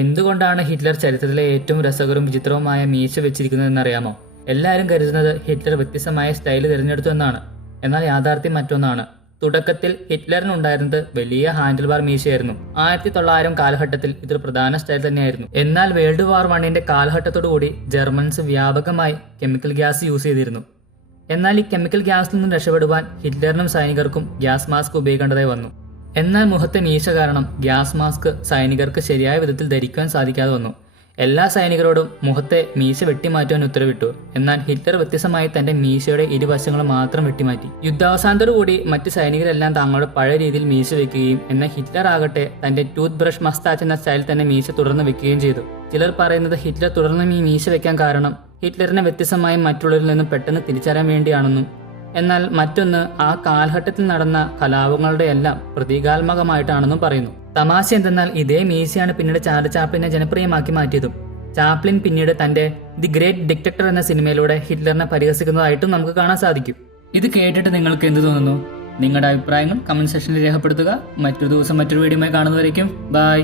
എന്തുകൊണ്ടാണ് ഹിറ്റ്ലർ ചരിത്രത്തിലെ ഏറ്റവും രസകരവും വിചിത്രവുമായ മീശ വെച്ചിരിക്കുന്നതെന്നറിയാമോ? എല്ലാവരും കരുതുന്നത് ഹിറ്റ്ലർ വ്യത്യസ്തമായ സ്റ്റൈൽ തിരഞ്ഞെടുത്തു എന്നാണ്. എന്നാൽ യാഥാർത്ഥ്യം മറ്റൊന്നാണ്. തുടക്കത്തിൽ ഹിറ്റ്ലറിനുണ്ടായിരുന്നത് വലിയ ഹാൻഡിൽ ബാർ മീശയായിരുന്നു. 1900 കാലഘട്ടത്തിൽ ഇതൊരു പ്രധാന സ്റ്റൈൽ തന്നെയായിരുന്നു. എന്നാൽ വേൾഡ് വാർ 1 കാലഘട്ടത്തോടുകൂടി ജർമ്മൻസ് വ്യാപകമായി കെമിക്കൽ ഗ്യാസ് യൂസ് ചെയ്തിരുന്നു. എന്നാൽ ഈ കെമിക്കൽ ഗ്യാസിൽ നിന്നും രക്ഷപ്പെടുവാൻ ഹിറ്റ്ലറിനും സൈനികർക്കും ഗ്യാസ് മാസ്ക് ഉപയോഗിക്കേണ്ടതായി വന്നു. എന്നാൽ മുഖത്തെ മീശ കാരണം ഗ്യാസ് മാസ്ക് സൈനികർക്ക് ശരിയായ വിധത്തിൽ ധരിക്കാൻ സാധിക്കാതെ വന്നു. എല്ലാ സൈനികരോടും മുഖത്തെ മീശ വെട്ടിമാറ്റുവാൻ ഉത്തരവിട്ടു. എന്നാൽ ഹിറ്റ്ലർ വ്യത്യസ്തമായി തന്റെ മീശയുടെ ഇരുവശങ്ങളും മാത്രം വെട്ടിമാറ്റി. യുദ്ധാവസാനത്തോടുകൂടി മറ്റ് സൈനികരെല്ലാം തങ്ങളുടെ പഴയ രീതിയിൽ മീശ വെക്കുകയും എന്നാൽ ഹിറ്റ്ലർ ആകട്ടെ തന്റെ ടൂത്ത് ബ്രഷ് മസ്താച്ച് എന്ന സ്റ്റൈൽ തന്നെ മീശ തുടർന്ന് വെക്കുകയും ചെയ്തു. ചിലർ പറയുന്നത് ഹിറ്റ്ലർ തുടർന്നും ഈ മീശ വെക്കാൻ കാരണം ഹിറ്റ്ലറിനെ വ്യത്യസ്തമായി മറ്റുള്ളവരിൽ നിന്നും പെട്ടെന്ന് തിരിച്ചറിയാൻ വേണ്ടിയാണെന്നും, എന്നാൽ മറ്റൊന്ന് ആ കാലഘട്ടത്തിൽ നടന്ന കലാപങ്ങളുടെ എല്ലാം പ്രതീകാത്മകമായിട്ടാണെന്നും പറയുന്നു. തമാശ എന്തെന്നാൽ ഇതേ മീശയാണ് പിന്നീട് ചാർലി ചാപ്ലിനെ ജനപ്രിയമാക്കി മാറ്റിയതും. ചാപ്ലിൻ പിന്നീട് തന്റെ ദി ഗ്രേറ്റ് ഡിക്റ്റേറ്റർ എന്ന സിനിമയിലൂടെ ഹിറ്റ്ലറിനെ പരിഹസിക്കുന്നതായിട്ടും നമുക്ക് കാണാൻ സാധിക്കും. ഇത് കേട്ടിട്ട് നിങ്ങൾക്ക് എന്ത് തോന്നുന്നു? നിങ്ങളുടെ അഭിപ്രായങ്ങൾ കമന്റ് സെക്ഷനിൽ രേഖപ്പെടുത്തുക. മറ്റൊരു ദിവസം മറ്റൊരു വീഡിയോയുമായി കാണുന്നവരേക്കും ബൈ.